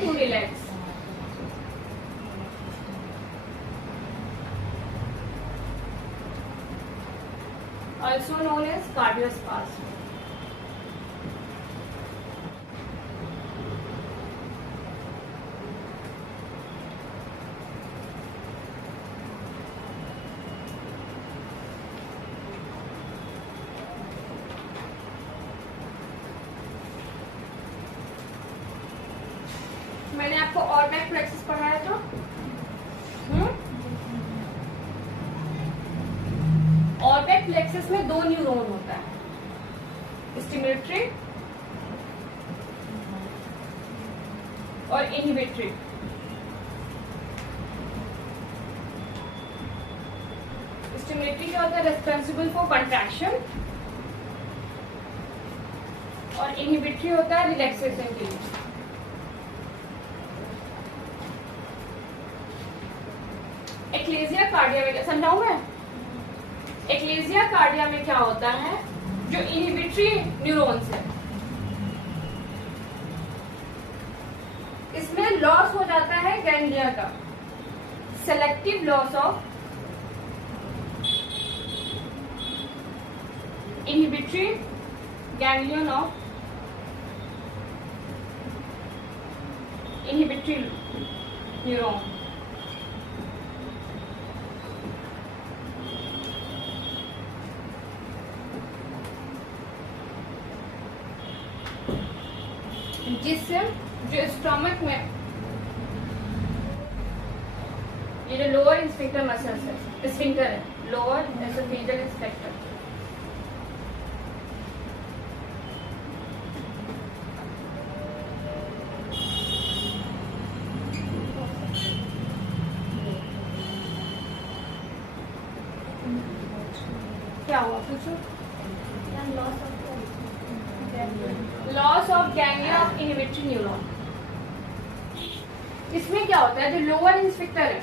to relax. Also known as cardiospasm. मैंने आपको ऑर्बैक plexus पढ़ाया था। ऑर्बैक प्लेक्सस में 2 न्यूरॉन होता है, स्टिमुलेटरी और इनहिबिटरी। स्टिमुलेटरी क्या होता है? रेस्पॉन्सिबल फॉर कंट्रैक्शन, और इनहिबिटरी होता है रिलैक्सेशन के लिए। एक्लेजिया कार्डिया में समझाऊं मैं? एक्लेजिया कार्डिया में क्या होता है? जो इनहिबिटरी न्यूरॉन्स है, इसमें लॉस हो जाता है गैंग्लिया का, selective loss of inhibitory ganglion of inhibitory neuron. जिससे जो स्टमक में ये जो लोअर स्फिंक्टर मसल्स है, स्फिंक्टर है, लोअर एसोफेजियल स्फिंक्टर, क्या हुआ पूछो? Loss of ganglia of inhibitory neuron. इसमें क्या होता है? जो लोअर इंस्पेक्टर है,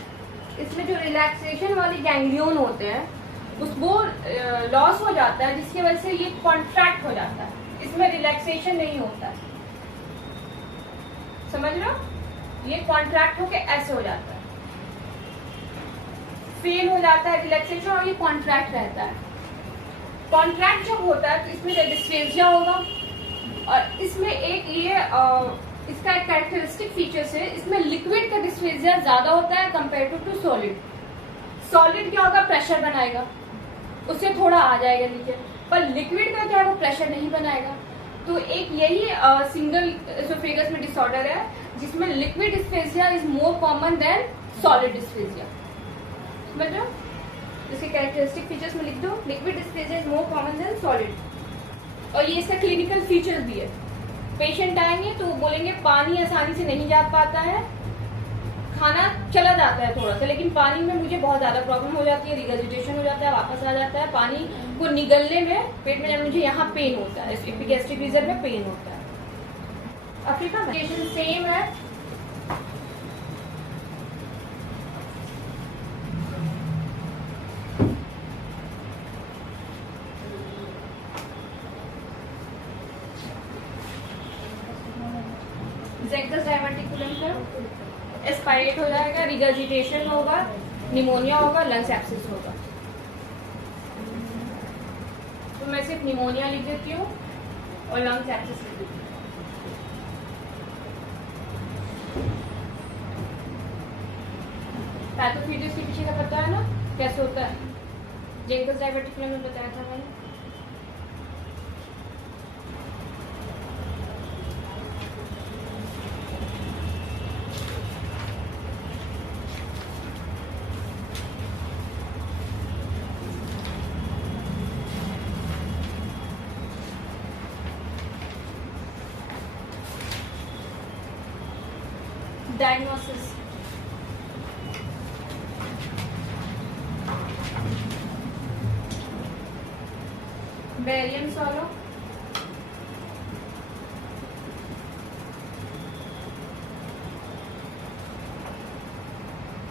इसमें जो रिलैक्सेशन वाले गैंग्लियन होते हैं उसको लॉस हो जाता है, जिसकी वजह से ये कॉन्ट्रैक्ट हो जाता है, इसमें रिलैक्सेशन नहीं होता है। समझ लो, ये कॉन्ट्रैक्ट होके ऐसे हो जाता है, फेल हो जाता है रिलैक्सेशन, और ये कॉन्ट्रैक्ट रहता है। कॉन्ट्रैक्ट जब होता है तो इसमें डिस्फेजिया होगा, और इसमें एक ये इसका एक कैरेक्टरिस्टिक फीचर्स है, इसमें लिक्विड का डिस्फेजिया ज्यादा होता है कंपेयर टू सॉलिड। सॉलिड क्या होगा? प्रेशर बनाएगा, उससे थोड़ा आ जाएगा नीचे, पर लिक्विड का क्या है? वो प्रेशर नहीं बनाएगा। तो एक यही सिंगल एसोफेगस में डिसऑर्डर है जिसमें liquid dysphagia is more common than solid dysphagia. समझ लो, इसके कैरेक्टरिस्टिक फीचर्स में लिख दो, liquid dysphagia is more common than solid. और ये इसका क्लिनिकल फीचर भी है। पेशेंट आएंगे तो बोलेंगे पानी आसानी से नहीं जा पाता है, खाना चला जाता है थोड़ा सा, लेकिन पानी में मुझे बहुत ज्यादा प्रॉब्लम हो जाती है, रिगर्जिटेशन हो जाता है, वापस आ जाता है, पानी को निगलने में पेट में जब मुझे यहाँ पेन होता है, एपिगैस्ट्रिक रीजन में पेन होता है। अफ्रीका में सेम है, ज़ेगस डायवर्टिकुलम का एस्पायरेट हो जाएगा, रिगर्जिटेशन होगा, निमोनिया होगा, लंग्स एब्सेस होगा। तो मैं सिर्फ निमोनिया लिख देती हूँ और लंग्स एब्सेस लिख देती हूँ। पैथोफिजियोलॉजी के पीछे का पता है ना कैसे होता है? ज़ेगस डायवर्टिकुलम में बताया था मैंने। Diagnosis. Barium swallow,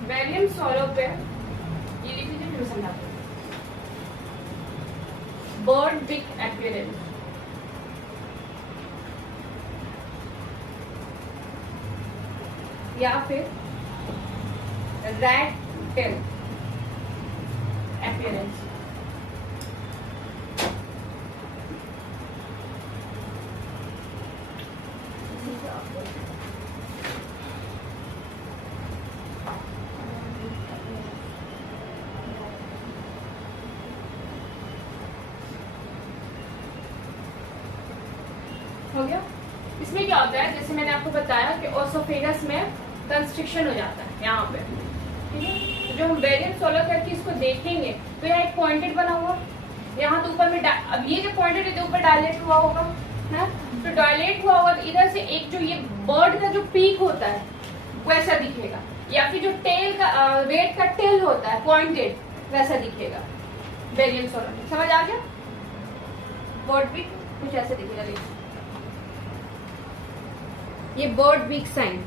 बैरियम सॉलो पे ये लिख लीजिए, फिर समझाते हैं। बर्ड बिग अपीयरेंस, या फिर रैट टेल अपीयरेंस। हो गया। इसमें क्या होता है, जैसे मैंने आपको बताया कि ओसोफेगस में कंस्ट्रिक्शन हो जाता है यहाँ पे, ठीक है। तो जो हम बेरियम सोलर करके इसको देखेंगे तो यहाँ एक पॉइंटेड बना हुआ, यहाँ तो ऊपर में अब ये जो पॉइंटेड है ऊपर डायलेट हुआ होगा ना, तो डायलेट हुआ होगा तो इधर से एक जो ये बर्ड का जो पीक होता है वैसा दिखेगा, या फिर जो टेल का रेड का टेल होता है पॉइंटेड वैसा दिखेगा बेरियम सोलर में। समझ आ गया? बर्ड पीक कुछ ऐसे दिखेगा। देखिए ये बर्ड बीक साइन,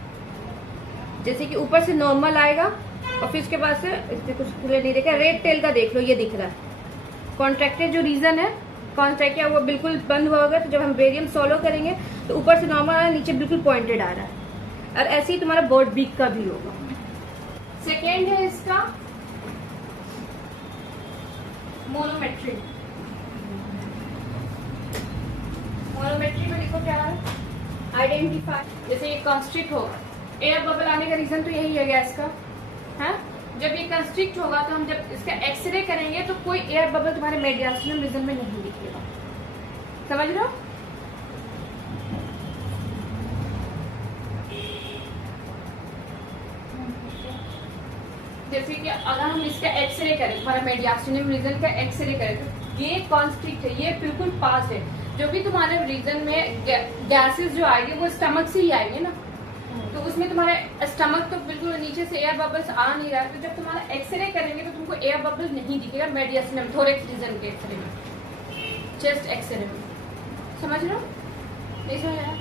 जैसे कि ऊपर से नॉर्मल आएगा और फिर उसके बाद से इसमें कुछ क्लियर नहीं देखा, रेड टेल का देख लो, ये दिख रहा है कॉन्ट्रैक्टेड जो रीजन है, कॉन्ट्रैक्ट किया वो बिल्कुल बंद हुआ होगा। तो जब हम बेरियम सोलो करेंगे तो ऊपर से नॉर्मल आ रहा है, नीचे बिल्कुल पॉइंटेड आ रहा है, और ऐसे ही तुम्हारा बर्ड बीक का भी होगा। सेकेंड है इसका मोनोमेट्री। मोनोमेट्री में देखो क्या है, आइडेंटिफाई, जैसे ये कंस्ट्रिक्ट होगा, एयर बबल आने का रीजन तो यही है गैस का, है। जब ये कंस्ट्रिक्ट होगा तो हम जब इसका एक्सरे करेंगे तो कोई एयर बबल तुम्हारे मेडियास्टिनम रीजन में नहीं दिखेगा। समझ लो? जैसे कि अगर हम इसका एक्सरे करें, तुम्हारा मेडियास्टिनम रीजन का एक्सरे करें तो ये कॉन्स्ट्रिक्ट है, ये बिल्कुल पास है। जो भी तुम्हारे रीजन में गैसेस जो आएगी वो स्टमक से ही आएंगे ना, तो उसमें तुम्हारे स्टमक तो बिल्कुल नीचे से एयर बबल्स आ नहीं रहा है, तो जब तुम्हारा एक्सरे करेंगे तो तुमको एयर बबल्स नहीं दिखेगा मेडियास्टिनम थोरेक्स रीजन के एक्सरे में, चेस्ट एक्सरे में। समझ लो? नहीं समझ आया?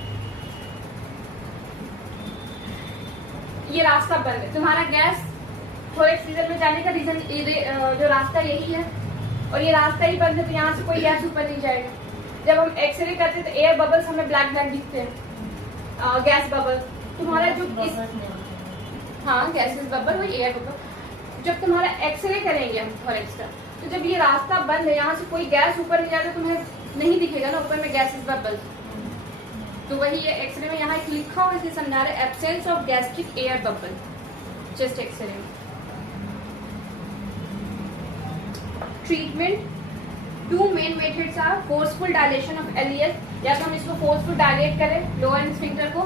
ये रास्ता बंद है, तुम्हारा गैस थोरेक्स रीजन में जाने का रीजन जो रास्ता यही है, और ये रास्ता ही बंद है तो यहाँ से कोई गैस ऊपर नहीं जाएगा। जब हम एक्सरे करते हैं तो एयर बबल्स हमें ब्लैक ब्लैक दिखते हैं, गैस बबल तुम्हारा जो हाँ गैसेस बबल वही एयर बबल। जब तुम्हारा एक्सरे करेंगे हम थोरेक्स का, तो जब ये रास्ता बंद है, यहाँ से कोई गैस ऊपर नहीं जाएगा, तुम्हें नहीं दिखेगा ना ऊपर में गैसेस बबल। तो वही ये एक्सरे में यहाँ लिखा हुआ इसे समझा रहे, absence of gastric air bubble chest x ray में। Treatment, two main methods are forceful dilation of एलियस, या तो हम इसको फोर्सफुल डायलेट करें लोअर स्फिंक्टर को,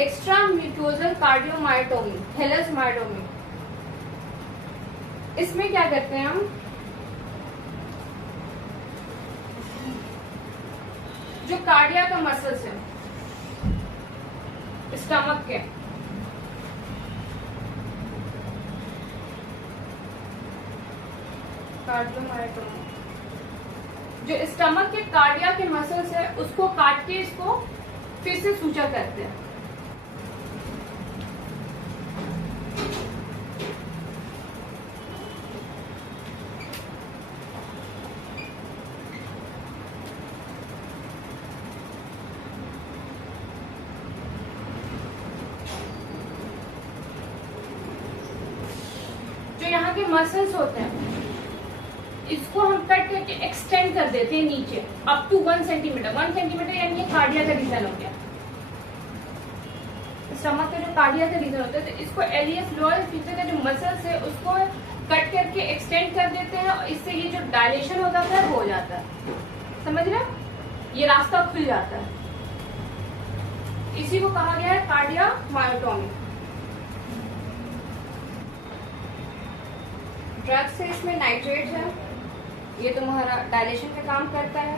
extra mucosal cardiomyotomy, Heller's myotomy. इसमें क्या करते हैं हम, जो कार्डिया का मसल्स है स्टमक के, कार्डियोमायोटोमी, जो स्टमक के कार्डिया के मसल्स है उसको काट के इसको फिर से सूजा करते हैं। जो यहाँ के मसल्स होते हैं इसको हम कट करके एक्सटेंड कर देते हैं नीचे अप टू 1 सेंटीमीटर। 1 सेंटीमीटर यानी ये कार्डिया का रीजन हो गया, स्टमक का जो कार्डिया का रीजन होता है, तो इसको एलियस लोअर स्फिंक्टर का जो मसल्स है उसको कट करके एक्सटेंड कर देते हैं, और इससे ये जो डायलेशन होता है वो हो जाता है। समझ रहे? ये रास्ता खुल जाता है, इसी को कहा गया है कार्डियोमायोटोमी। ड्रग्स है, इसमें नाइट्रेट है, ये तुम्हारा डायलेशन का काम करता है।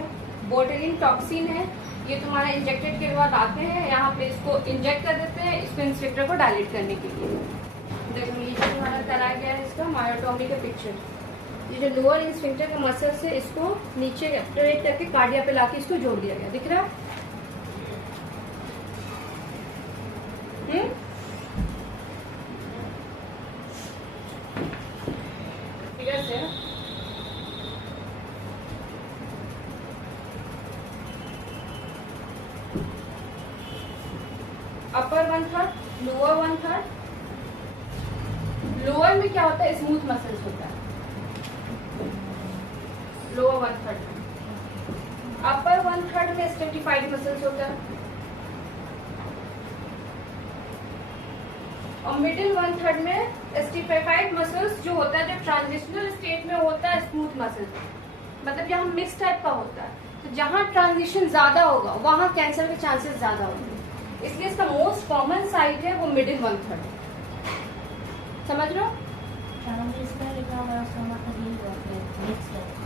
बोटुलिन टॉक्सिन है, ये तुम्हारा इंजेक्टेड के बाद आते हैं, यहाँ पे इसको इंजेक्ट कर देते हैं इसको इंस्पेक्टर को डायलेट करने के लिए। देखो ये जो तुम्हारा करा गया है इसका मायोटोमी का पिक्चर, ये जो लोअर इंस्फिंक्टर का मसल से इसको नीचे एक्टिवेट करके कार्डिया पे लाके इसको जोड़ दिया गया, दिख रहा है? अपर 1/3, लोअर 1/3। लोअर में क्या होता है, स्मूथ मसल्स होता है लोअर 1/3 में। अपर 1/3 में स्ट्रेटिफाइड मसल्स होता है और मिडिल 1/3 में स्ट्रेटिफाइड मसल्स जो होता है, जो ट्रांजिशनल स्टेट में होता है स्मूथ मसल्स, मतलब जहाँ मिक्स टाइप का होता है। तो जहाँ ट्रांजिशन ज्यादा होगा वहाँ कैंसर के चांसेस ज्यादा होंगे, इसलिए इसका मोस्ट कॉमन साइट है वो मिडिल 1/3। समझ रहे हो?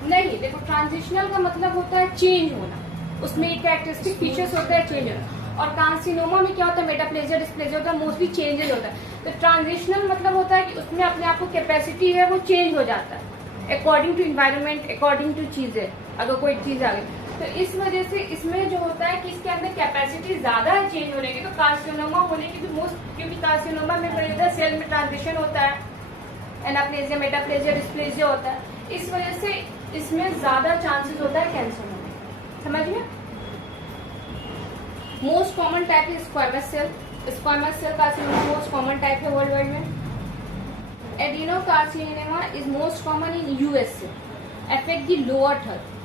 नहीं, देखो ट्रांजिशनल का मतलब होता है चेंज होना, उसमें एक कैरेक्टरिस्टिक फीचर्स होता है चेंज होना। और कार्सिनोमा में क्या होता है, मेटाप्लेजिया डिस्प्लेजिया होता है, मोस्टली चेंजेस होता है। तो ट्रांजिशनल मतलब होता है कि उसमें अपने आप को कैपेसिटी है वो चेंज हो जाता है according to environment, according to चीजें, अगर कोई चीज आ गई तो इस वजह से इसमें जो होता है कि इसके अंदर कैपेसिटी ज्यादा है चेंज होने की। तो कार्सिनोमा होने की भी मोस्ट, क्योंकि कार्सिनोमा में बड़े सेल में ट्रांजिशन होता है, एनाप्लेजिया, मेटाप्लेजिया, डिस्प्लेजिया होता है, इस वजह से इसमें ज्यादा चांसेस होता है कैंसर होने का। समझ गए? मोस्ट कॉमन टाइप है squamous cell. Squamous cell carcinoma most common type है वर्ल्ड वाइड में। Adenocarcinoma is most common in USA, affect the lower third.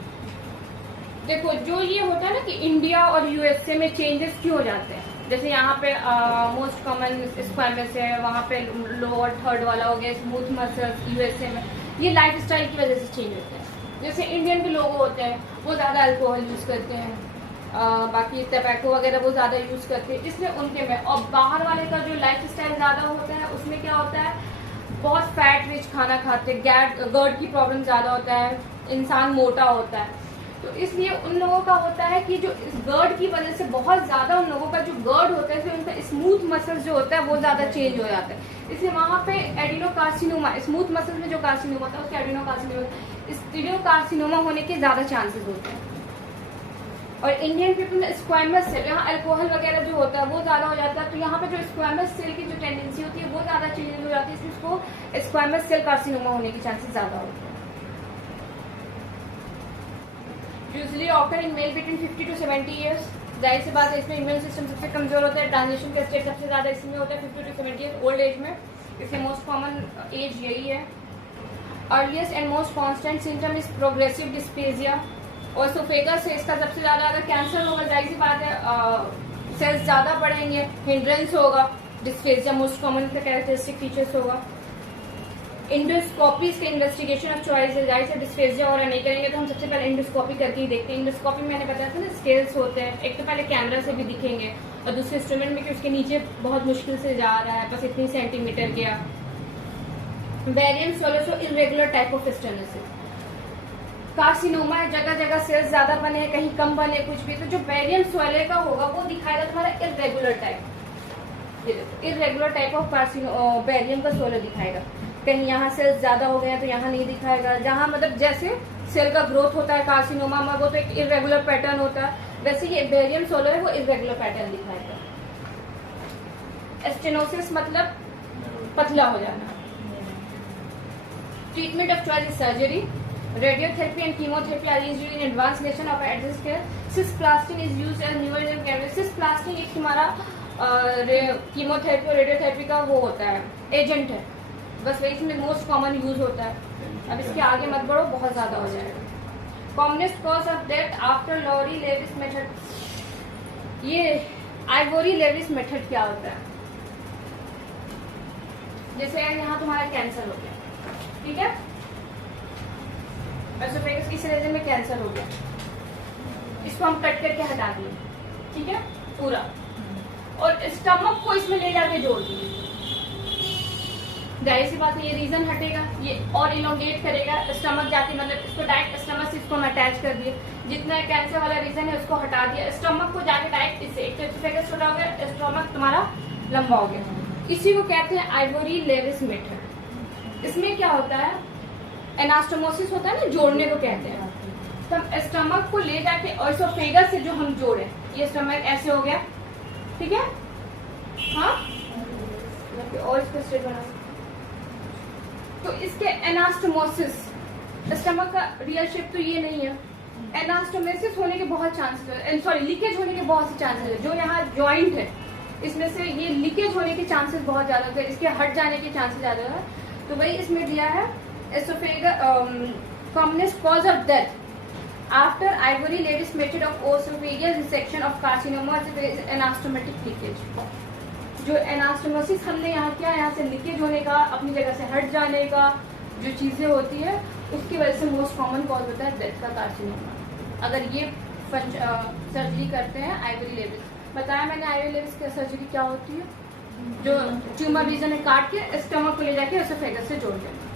देखो जो ये होता है ना कि इंडिया और यूएसए में चेंजेस क्यों हो जाते हैं, जैसे यहाँ पे मोस्ट कॉमन स्क्वामस है, वहाँ पे लोअर थर्ड वाला हो गया स्मूथ मसल्स यूएसए में, ये लाइफस्टाइल की वजह से चेंज होते हैं। जैसे इंडियन के लोग होते हैं वो ज्यादा अल्कोहल यूज करते हैं, बाकी टबैको वगैरह वो ज्यादा यूज करते हैं, इसलिए उनके में। और बाहर वाले का जो लाइफस्टाइल ज्यादा होता है उसमें क्या होता है, बहुत फैट रिच खाना खाते हैं, गर्ड की प्रॉब्लम ज्यादा होता है, इंसान मोटा होता है। तो इसलिए उन लोगों का होता है कि जो इस गर्ड की वजह से बहुत ज्यादा उन लोगों का जो गर्ड होता है उनका स्मूथ मसल्स जो होता है वो ज्यादा चेंज हो जाता है। इसलिए वहां पे एडिनोकार्सिनोमा, स्मूथ मसल्स में जो कार्सिनोमा होता है उसके एडिनोकार्सिनोमा होने के ज्यादा चांसेस होते हैं। और इंडियन पीपल में स्क्वामस सेल, यहाँ अल्कोहल वगैरह जो होता है वो ज्यादा हो जाता है, तो यहाँ पे जो स्क्वामस सेल की जो टेंडेंसी होती है वो ज्यादा चेंज हो जाती है, इसलिए उसको स्क्वामस सेल कार्सिनोमा होने के चांसेस ज्यादा होते हैं। Usually occur in male between 50 to 70 years. जाहिर सी बात है इसमें इम्यून सिस्टम सबसे कमजोर होता है, ट्रांजिशन का स्टेज सबसे ज्यादा इसमें होता है 50 to 70 ईयर्स ओल्ड एज में, इसलिए मोस्ट कॉमन एज यही है। Earliest and most constant symptom is progressive dysplasia. और सोफेगस से इसका सबसे ज्यादा, अगर कैंसर होगा जाहिर सी बात है सेल्स ज्यादा बढ़ेंगे, हिंड्रेंस होगा, डिस्प्लेजिया मोस्ट कॉमन का कैरेक्टरिस्टिक फीचर्स होगा। इंडोस्कोपी इसके इन्वेस्टिगेशन ऑफ चॉइस है, जाहिर से डिस्प्लेजिया और नहीं करेंगे तो हम सबसे पहले इंडोस्कोपी करके ही देखते हैं। इंडोस्कोपी में मैंने बताया था ना स्केल्स होते हैं, एक तो पहले कैमरा से भी दिखेंगे और दूसरे इंस्ट्रूमेंट में कि उसके नीचे बहुत मुश्किल से जा रहा है, बस इतनी सेंटीमीटर गया। वेरिएंट सोलोसो irregular type of stenosis. Carcinoma है, जगह जगह सेल्स ज्यादा बने हैं, कहीं कम बने कुछ भी, तो जो वेरिएंट सोले का होगा वो दिखाएगा तुम्हारा इरेगुलर टाइप। ये देखो इरेगुलर टाइप ऑफ वेरिएंट का सोलो दिखाएगा, कहीं यहाँ सेल्स ज्यादा हो गए हैं तो यहाँ नहीं दिखाएगा, जहाँ मतलब जैसे सेल का ग्रोथ होता है कार्सिनोमा में वो तो एक इरेगुलर पैटर्न होता है, वैसे ये वेरिएंट सोलो है वो इरेगुलर पैटर्न दिखाएगा। स्टेनोसिस मतलब पतला हो जाना। Treatment of choice is surgery, radiotherapy and chemotherapy are used in advance nation of advance care. Cisplatin is used as neurogenic carrier. Cisplatin एक तुम्हारा कीमोथेरेपी और रेडियोथेरेपी का वो होता है, एजेंट है, बस वही इसमें मोस्ट कॉमन यूज होता है। अब इसके आगे मत बढ़ो, बहुत ज्यादा हो जाएगा। Commonest cause of death after Lowry Lewis method. ये आइवोरी लेविस मेथड क्या होता है, जैसे यहाँ तुम्हारा कैंसर हो गया, ठीक है, एसोफेगस इस रीजन में कैंसर हो गया, इसको हम कट करके हटा दिए, ठीक है पूरा, और स्टमक को इसमें ले जाके जोड़ दिए। जाहिर सी बात है ये रीजन हटेगा, ये और इलोंगेट करेगा, स्टमक जाके मतलब इसको डायरेक्ट स्टमक से इसको हम अटैच कर दिए, जितना कैंसर वाला रीजन है उसको हटा दिया, स्टमक को जाके डायरेक्ट इससे एक एसोफेगस छोटा हो गया, स्टमक तुम्हारा लंबा हो गया। इसी को कहते हैं आइवोरी लेविस मेथड। इसमें क्या होता है, एनास्टोमोसिस होता है ना, जोड़ने को कहते हैं। तो हम स्टमक को ले जाके और एसोफेगस से जो हम जोड़े, ये स्टमक ऐसे हो गया, ठीक है, हाँ, और इसको स्ट्रेट बना। तो इसके एनास्टोमोसिस, स्टमक का रियल शेप तो ये नहीं है, एनास्टोमोसिस होने के बहुत चांसेस है, सॉरी लीकेज होने के बहुत से चांसेस है। जो यहाँ जॉइंट है इसमें से ये लीकेज होने के चांसेस बहुत ज्यादा होते हैं, इसके हट जाने के चांसेस ज्यादा है। तो वही इसमें दिया है oesophagus commonest cause of death after Ivor Lewis method of oesophageal resection of carcinoma anastomotic leakage. जो एनास्टोमोसिस हमने यहाँ किया, यहाँ से लीकेज होने का, अपनी जगह से हट जाने का जो चीजें होती है, उसकी वजह से मोस्ट कॉमन कॉज होता है डेथ का कार्सिनोमा। अगर ये सर्जरी करते हैं आइवरी लेविस, बताया मैंने आइवरी लेविस की सर्जरी क्या होती है, जो ट्यूमर रीजन है काट के स्टमक को ले जाके एसोफेगस से जोड़ देना।